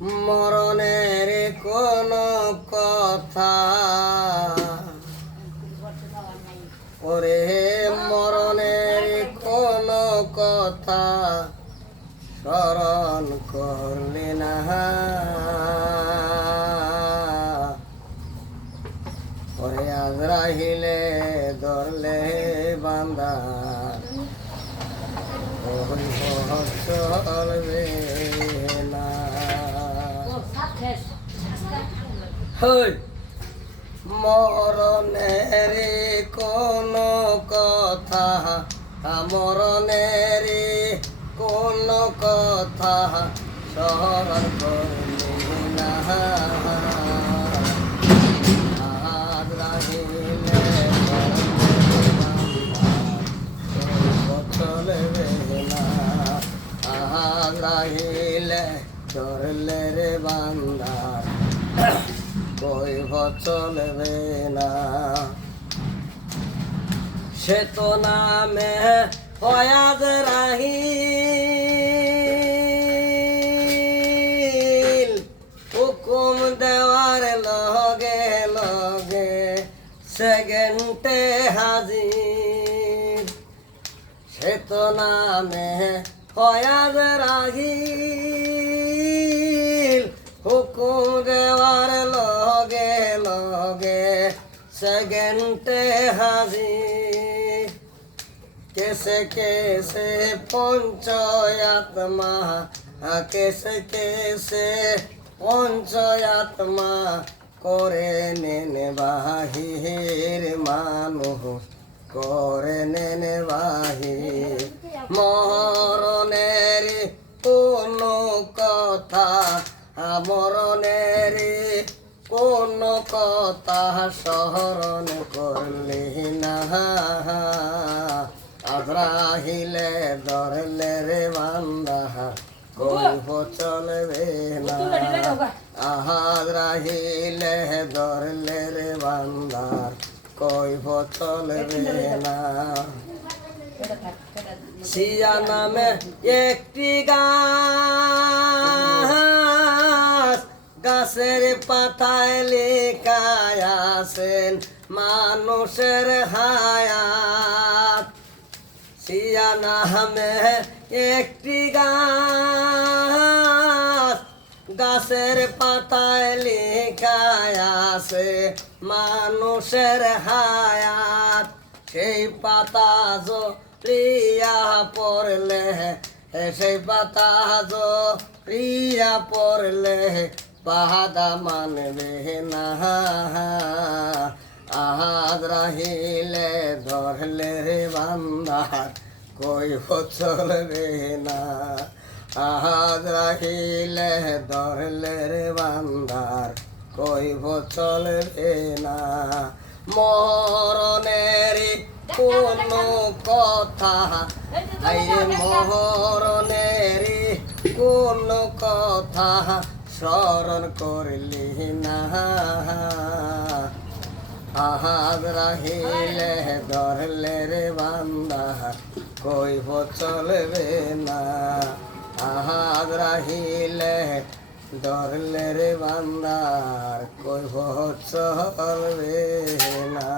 মরণের কোনো কথা ওরে মরণের কোনো কথা স্মরণ করলি না ওরে আজরাইলে ধরলে বান্দা ওই চলবে না মরণের কোনো কথা মরণের কোনো কথা স্মরণ করলি না চলবে না রাহিলে চললে রে বান্দা কই চলবে না সে তো নামে ফয়াজ রাহিল হুকুম দেওয়ার লগে লগে সেকেন্ডে হাজির সে তো নামে ফয়াজ রাহিল হুকুম দেওয়ার লগে লগে সেকেন্ডে হাজির কেসে কেসে পঞ্চয়াত্মা কেসে কেসে পঞ্চয়াত্মা করে নেনে বাহির মানুষ করে নেনে বাহির মরণের কোনো কথা মরণের কোনো কথা স্মরণ করলি না আজরাইলে ধরলে রে বান্দা কইব চলবে না আজরাইলে ধরলে রে বান্দার কইব চলবে না সিয়া নামে একটি গাছ গাছের পাতায় লেখায় আছেন মানুষের হায়াত সিয়া নামে একটি গাছ গাছের পাতায় লেখায় আছে মানুষের হায়াত সেই পাতা প্রিয়া পড়লে সেই পাতা প্রিয়া পড়লে বাধা মানবে না আজরাইলে ধরলে রে বান্দার কইব চলবে না আজরাইলে ধরলে রে বান্দার কইব চলবে না মরণের কোনো কথা মরণের কোনো কথা স্মরণ করলি না আজরাইলে ধরলে রে বান্দা কইব চলবে না আজরাইলে ধরলে রে বান্দার কইব চলবে না।